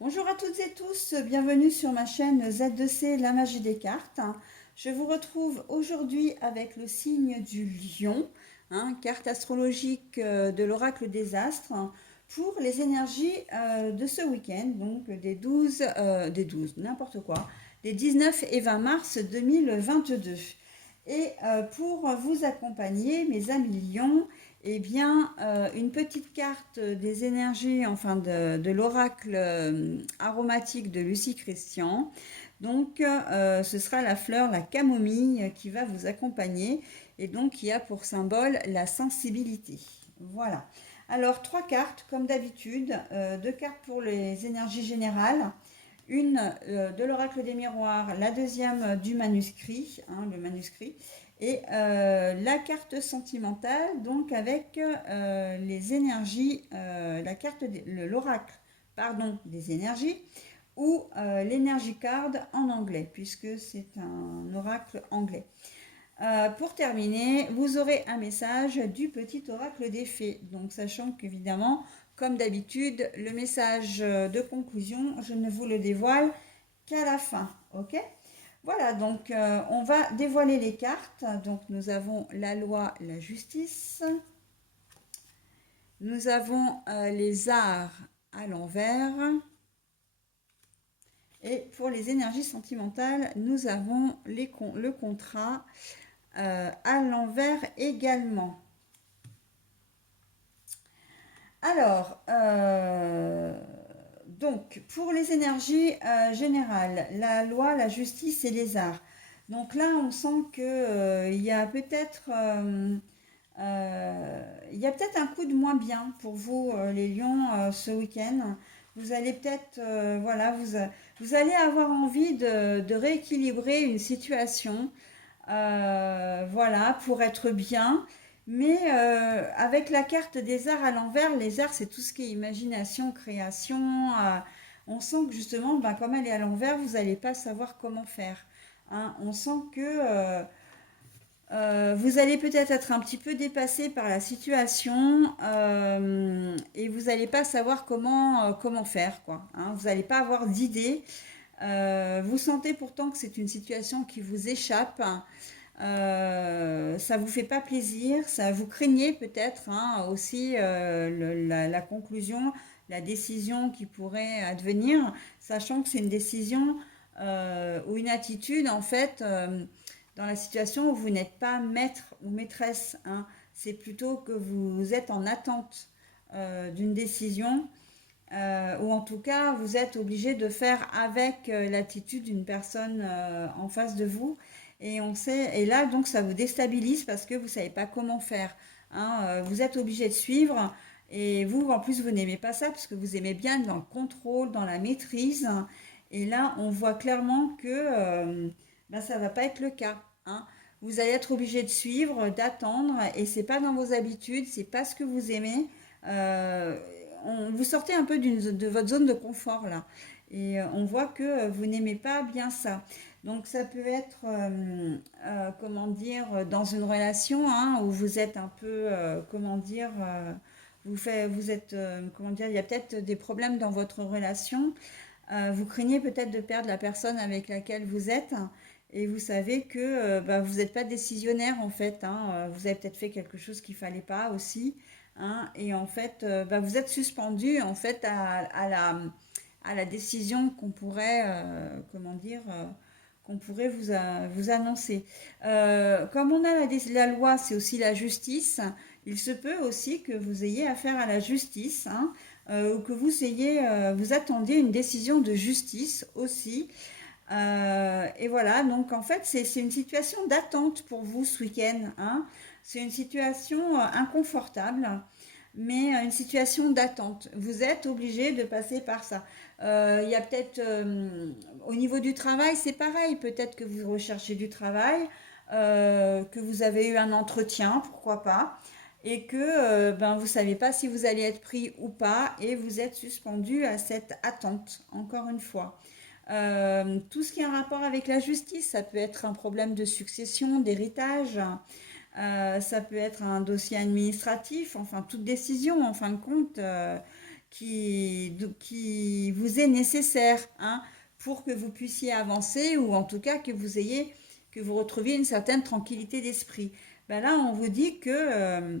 Bonjour à toutes et tous, bienvenue sur ma chaîne Z2C, la magie des cartes. Je vous retrouve aujourd'hui avec le signe du lion, carte astrologique de l'oracle des astres, pour les énergies de ce week-end, donc des 12, n'importe quoi, des 19 et 20 mars 2022. Et pour vous accompagner, mes amis lions, eh bien, une petite carte des énergies, enfin de l'oracle aromatique de Lucie Christian. Donc, ce sera la fleur, la camomille, qui va vous accompagner et donc qui a pour symbole la sensibilité. Voilà. Alors, trois cartes, comme d'habitude, deux cartes pour les énergies générales, une de l'oracle des miroirs, la deuxième du manuscrit, le manuscrit, et la carte sentimentale, donc avec les énergies, la carte, l'oracle, pardon, des énergies, ou l'énergie card en anglais, puisque c'est un oracle anglais. Pour terminer, vous aurez un message du petit oracle des fées. Donc, sachant qu'évidemment, comme d'habitude, le message de conclusion, je ne vous le dévoile qu'à la fin. Ok? Voilà, donc on va dévoiler les cartes. Donc, nous avons la loi, la justice. Nous avons les arts à l'envers. Et pour les énergies sentimentales, nous avons le contrat à l'envers également. Alors, donc, pour les énergies générales, la loi, la justice et les arts. Donc là, on sent que il y a peut-être un coup de moins bien pour vous, les lions, ce week-end. Vous allez peut-être, voilà, vous allez avoir envie de rééquilibrer une situation, voilà, pour être bien. Mais avec la carte des arts à l'envers, les arts, c'est tout ce qui est imagination, création. On sent que justement, ben, comme elle est à l'envers, vous n'allez pas savoir comment faire. On sent que vous allez peut-être être un petit peu dépassé par la situation et vous n'allez pas savoir comment faire, quoi. Vous n'allez pas avoir d'idée. Vous sentez pourtant que c'est une situation qui vous échappe. Ça vous fait pas plaisir, ça vous craignez peut-être aussi la conclusion, la décision qui pourrait advenir, sachant que c'est une décision ou une attitude en fait dans la situation où vous n'êtes pas maître ou maîtresse. C'est plutôt que vous êtes en attente d'une décision ou en tout cas vous êtes obligé de faire avec l'attitude d'une personne en face de vous et on sait et là donc ça vous déstabilise parce que vous savez pas comment faire. Vous êtes obligé de suivre et vous en plus vous n'aimez pas ça parce que vous aimez bien être dans le contrôle, dans la maîtrise et là on voit clairement que ben, ça va pas être le cas. Vous allez être obligé de suivre, d'attendre et c'est pas dans vos habitudes, c'est pas ce que vous aimez. Euh, vous sortez un peu de votre zone de confort là. Et on voit que vous n'aimez pas bien ça. Donc ça peut être, comment dire, dans une relation où vous êtes un peu, comment dire, vous êtes, comment dire, il y a peut-être des problèmes dans votre relation. Vous craignez peut-être de perdre la personne avec laquelle vous êtes. Et vous savez que bah, vous n'êtes pas décisionnaire en fait. Vous avez peut-être fait quelque chose qu'il ne fallait pas aussi. Et en fait, bah, vous êtes suspendu en fait à la décision qu'on pourrait, comment dire, qu'on pourrait vous annoncer. Comme on a la loi, c'est aussi la justice. Il se peut aussi que vous ayez affaire à la justice, ou que vous attendiez une décision de justice aussi. Et voilà, donc en fait, c'est une situation d'attente pour vous ce week-end. C'est une situation inconfortable, mais une situation d'attente. Vous êtes obligé de passer par ça. Il y a peut-être, au niveau du travail, c'est pareil. Peut-être que vous recherchez du travail, que vous avez eu un entretien, pourquoi pas, et que ben, vous ne savez pas si vous allez être pris ou pas, et vous êtes suspendu à cette attente, encore une fois. Tout ce qui a un rapport avec la justice, ça peut être un problème de succession, d'héritage, ça peut être un dossier administratif, enfin toute décision en fin de compte qui vous est nécessaire, hein, pour que vous puissiez avancer ou en tout cas que vous retrouviez une certaine tranquillité d'esprit. Ben là, on vous dit que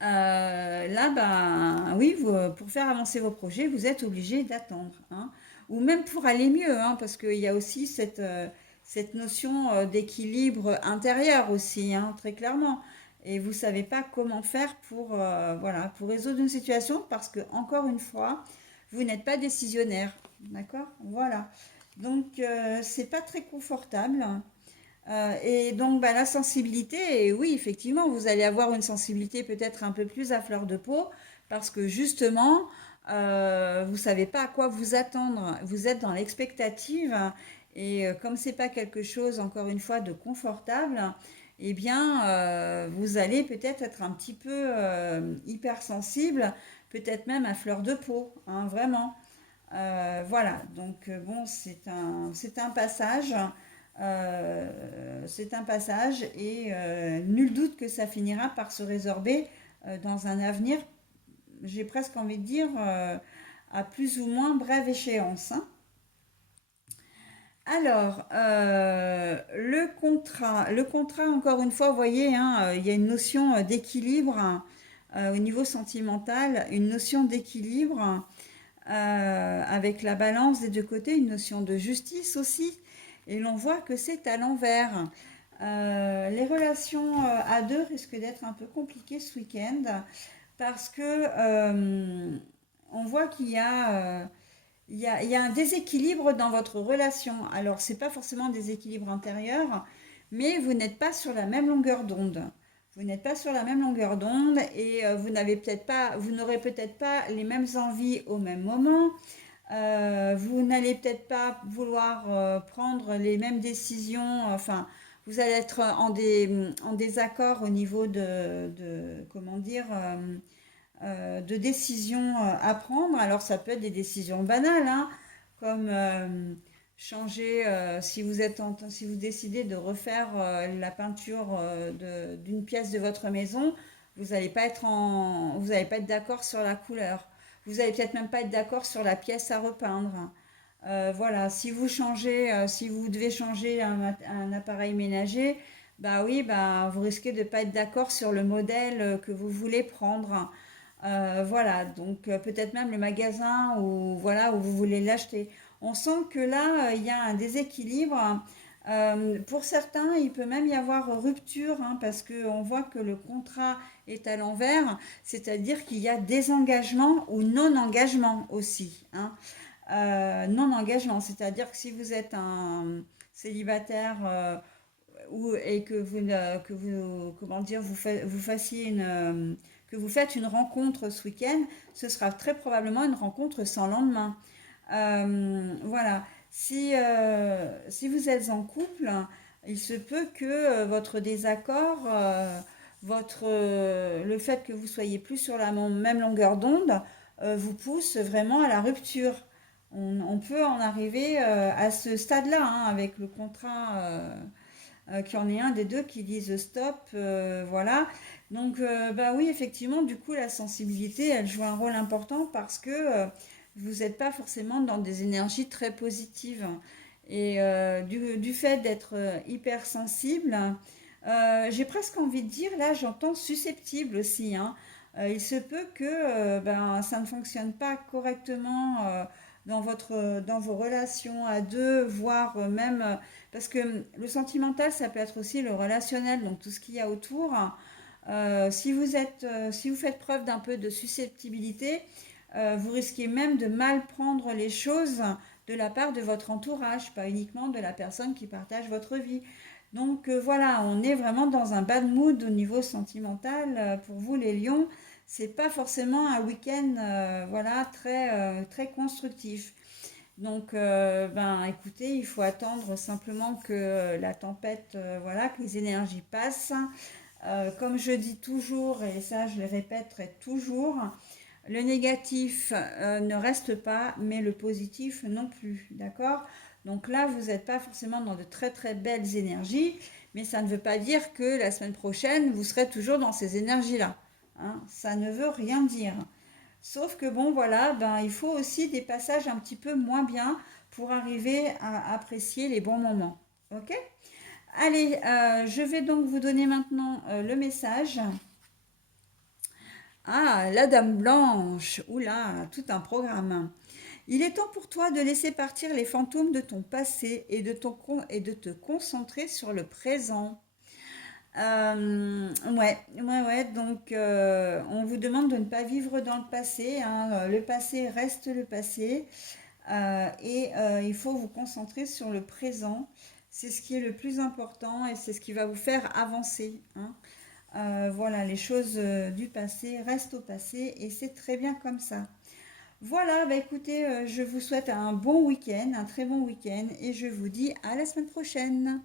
là, ben oui, pour faire avancer vos projets, vous êtes obligé d'attendre, hein. Ou même pour aller mieux, hein, parce qu'il y a aussi cette notion d'équilibre intérieur aussi, hein, très clairement. Et vous savez pas comment faire pour, voilà, pour résoudre une situation parce que, encore une fois, vous n'êtes pas décisionnaire. D'accord? Voilà. Donc, c'est pas très confortable. Et donc, bah, la sensibilité, et oui, effectivement, vous allez avoir une sensibilité peut-être un peu plus à fleur de peau, parce que justement, vous savez pas à quoi vous attendre. Vous êtes dans l'expectative, et comme c'est pas quelque chose, encore une fois, de confortable, eh bien, vous allez peut-être être un petit peu hypersensible, peut-être même à fleur de peau, hein, vraiment. Voilà, donc bon, c'est un passage. C'est un passage et nul doute que ça finira par se résorber dans un avenir, j'ai presque envie de dire, à plus ou moins brève échéance, hein. Alors, le contrat, encore une fois, vous voyez, hein, il y a une notion d'équilibre, hein, au niveau sentimental, une notion d'équilibre avec la balance des deux côtés, une notion de justice aussi. Et l'on voit que c'est à l'envers. Les relations à deux risquent d'être un peu compliquées ce week-end parce que on voit il y a un déséquilibre dans votre relation. Alors, c'est pas forcément un déséquilibre intérieur, mais vous n'êtes pas sur la même longueur d'onde. Vous n'êtes pas sur la même longueur d'onde et vous n'aurez peut-être pas les mêmes envies au même moment. Vous n'allez peut-être pas vouloir prendre les mêmes décisions. Enfin, vous allez être en désaccord au niveau comment dire, de décisions à prendre. Alors ça peut être des décisions banales, hein, comme changer, si vous décidez de refaire la peinture d'une pièce de votre maison, vous n'allez pas être d'accord sur la couleur. Vous allez peut-être même pas être d'accord sur la pièce à repeindre. Voilà, si vous devez changer un appareil ménager, bah oui, bah vous risquez de ne pas être d'accord sur le modèle que vous voulez prendre. Voilà, donc peut-être même le magasin où, voilà, où vous voulez l'acheter. On sent que là, il y a un déséquilibre. Pour certains, il peut même y avoir rupture, hein, parce qu'on voit que le contrat est à l'envers, c'est-à-dire qu'il y a désengagement ou non-engagement aussi, hein. Non-engagement, c'est-à-dire que si vous êtes un célibataire et que vous, comment dire, vous fassiez que vous faites une rencontre ce week-end, ce sera très probablement une rencontre sans lendemain. Voilà. Si vous êtes en couple, il se peut que votre désaccord, le fait que vous soyez plus sur la même longueur d'onde, vous pousse vraiment à la rupture. On peut en arriver à ce stade-là, hein, avec le contrat. Qu'il y en ait un des deux qui dise stop, voilà. Donc, bah oui, effectivement, du coup, la sensibilité, elle joue un rôle important parce que vous n'êtes pas forcément dans des énergies très positives. Et du fait d'être hypersensible, j'ai presque envie de dire, là, j'entends susceptible aussi, hein. Il se peut que ben, ça ne fonctionne pas correctement dans vos relations à deux, voire même parce que le sentimental, ça peut être aussi le relationnel, donc tout ce qu'il y a autour. Si vous faites preuve d'un peu de susceptibilité, vous risquez même de mal prendre les choses de la part de votre entourage, pas uniquement de la personne qui partage votre vie. Donc voilà, on est vraiment dans un bad mood au niveau sentimental. Pour vous, les lions, c'est pas forcément un week-end voilà, très constructif. Donc, ben, écoutez, il faut attendre simplement que la tempête, voilà, que les énergies passent. Comme je dis toujours, et ça je le répéterai toujours, le négatif ne reste pas, mais le positif non plus, d'accord? Donc là, vous n'êtes pas forcément dans de très très belles énergies, mais ça ne veut pas dire que la semaine prochaine, vous serez toujours dans ces énergies-là, hein. Ça ne veut rien dire. Sauf que bon, voilà, ben, il faut aussi des passages un petit peu moins bien pour arriver à apprécier les bons moments. Ok? Allez, je vais donc vous donner maintenant le message. Ah, la Dame Blanche. Oula, tout un programme. Il est temps pour toi de laisser partir les fantômes de ton passé et de te concentrer sur le présent. Ouais. Donc, on vous demande de ne pas vivre dans le passé, hein. Le passé reste le passé. Il faut vous concentrer sur le présent. C'est ce qui est le plus important et c'est ce qui va vous faire avancer, hein. Voilà, les choses du passé restent au passé et c'est très bien comme ça. Voilà, bah écoutez, je vous souhaite un bon week-end, un très bon week-end et je vous dis à la semaine prochaine.